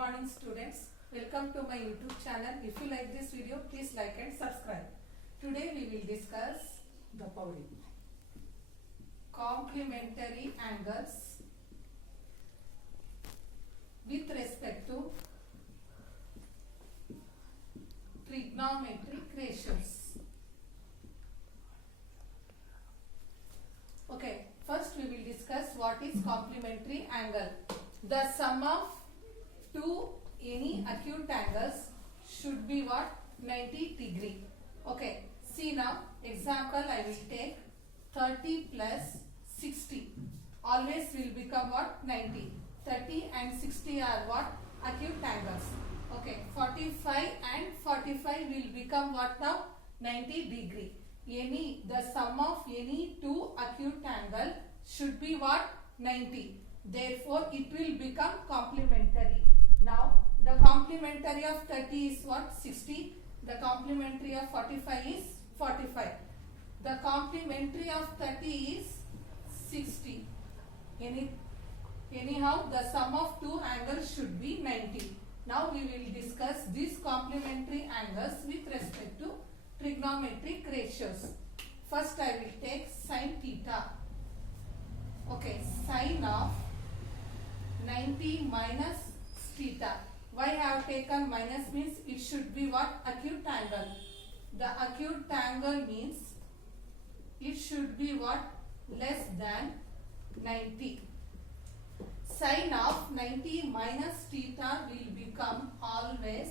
morning students, welcome to my YouTube channel. If you like this video, please like and subscribe. Today we will discuss the following: complementary angles with respect to trigonometric ratios. Okay, first we will discuss what is complementary angle. The sum of two any acute angles should be what? 90 degree. Okay, see now example I will take 30 plus 60 always will become what? 90. 30 and 60 are what? Acute angles. Okay, 45 and 45 will become what now? 90 degree. The sum of any two acute angle should be what? 90. Therefore, it will become complementary. Now, the complementary of 30 is what? 60. The complementary of 45 is 45. The complementary of 30 is 60. Anyhow, the sum of two angles should be 90. Now, we will discuss these complementary angles with respect to trigonometric ratios. First, I will take sin theta. Okay, sine of 90 minus theta. Why I have taken minus means it should be what? Acute angle. The acute angle means it should be what? Less than 90. Sine of 90 minus theta will become always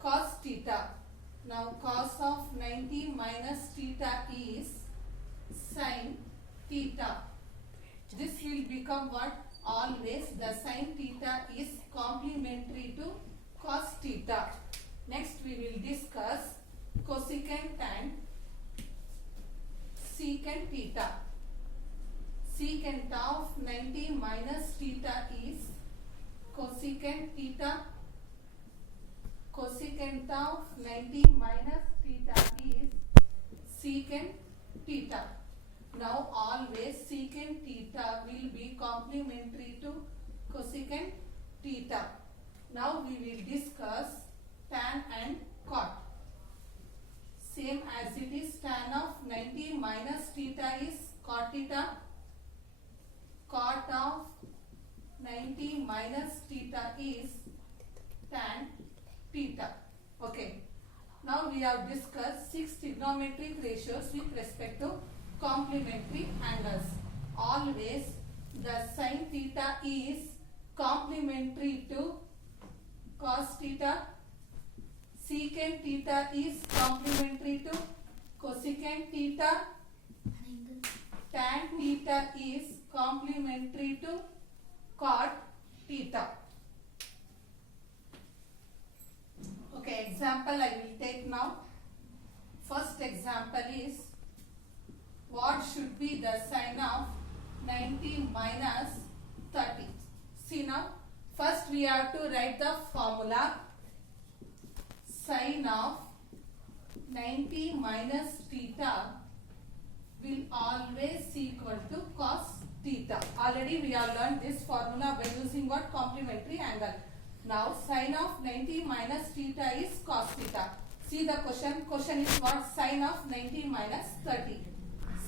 cos theta. Now cos of 90 minus theta is sin theta. This will become what? Always the sin theta is complementary to cos theta. Next we will discuss cosecant and secant theta. Secant of 90 minus theta is cosecant theta. Cosecant of 90 minus theta is secant theta. Now always secant theta will be complementary to cosecant theta. Now we will discuss tan and cot. Same as it is, tan of 90 minus theta is cot theta. Cot of 90 minus theta is tan theta. Okay. Now we have discussed 6 trigonometric ratios with respect to complementary angles. Always the sin theta is complementary to cos theta. Secant theta is complementary to cosecant theta. Tan theta is complementary to cot theta. Okay, example I will take now. First example is what should be the sine of 90 minus 30. See now, first we have to write the formula. Sine of 90 minus theta will always equal to cos theta. Already we have learned this formula by using what? Complementary angle. Now sine of 90 minus theta is cos theta. See the question. Question is what? Sine of 90 minus 30.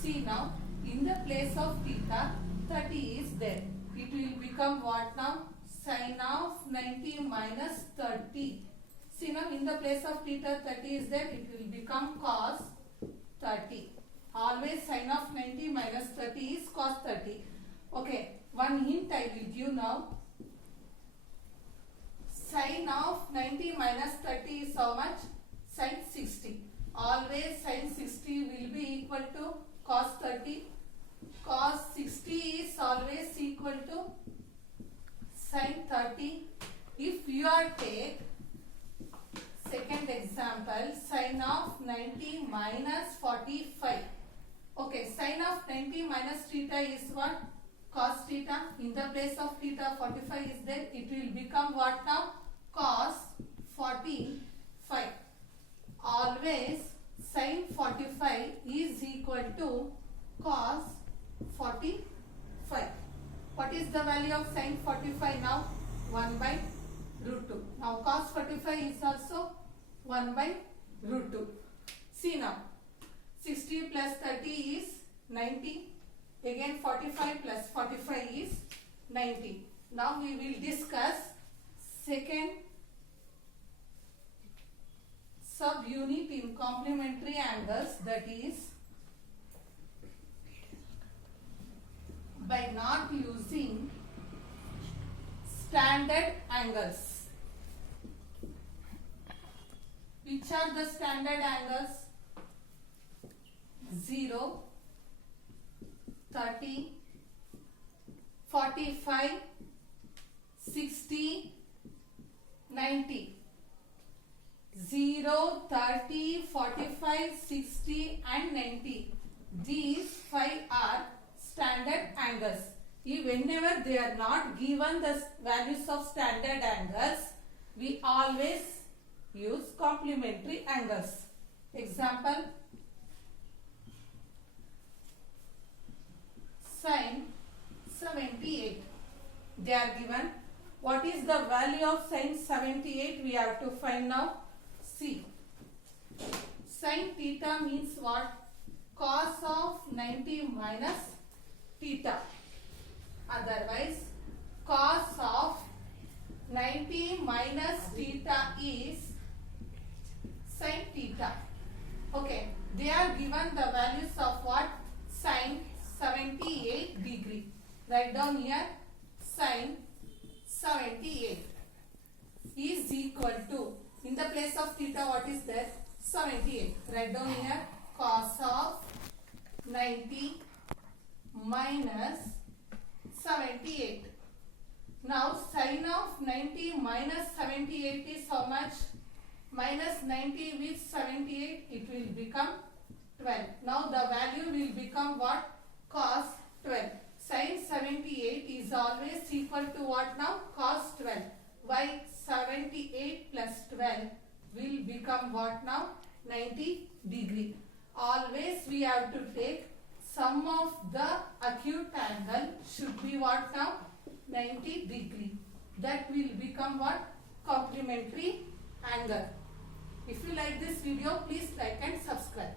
See now, in the place of theta, 30 is there. It will become what now? Sine of 90 minus 30. See now, in the place of theta, 30 is there. It will become cos 30. Always sine of 90 minus 30 is cos 30. Okay, one hint I will give now. Sine of 90 minus 30 is how much? Sine 60. Always sine 60 will be equal to cos 30. Cos 60 is always equal to sin 30. If you are take second example, sin of 90 minus 45. Okay, sin of 90 minus theta is what? Cos theta. In the place of theta 45 is there. It will become what now? Cos 45. Always sin 45 is equal to cos 45. What is the value of sin 45 now? 1 by root 2. Now cos 45 is also 1 by root 2. See now, 60 plus 30 is 90. Again 45 plus 45 is 90. Now we will discuss second subunit in complementary angles, that is by not using standard angles. Which are the standard angles? 0, 30, 45, 60, 90. 0, 30, 45, 60 and 90. These 5 are standard angles. Whenever they are not given the values of standard angles, we always use complementary angles. Example, sin 78. They are given. What is the value of sin 78? We have to find now. See, sin theta means what? Cos of 90 minus theta. Otherwise, cos of 90 minus theta is sin theta. Okay, they are given the values of what? Sin 78 degree. Write down here, sin 78 is equal to, in the place of theta what is there? 78. Write down here, cos of 90 minus 78. Now sin of 90 minus 78 is how much? Minus 90 with 78, it will become 12. Now the value will become what? Cos 12. Sin 78 is always equal to what now? Cos 12. Why? 78 plus 12 will become what now? 90 degree. Always we have to take sum of the acute angle should be what now? 90 degree. That will become what? Complementary angle. If you like this video, please like and subscribe.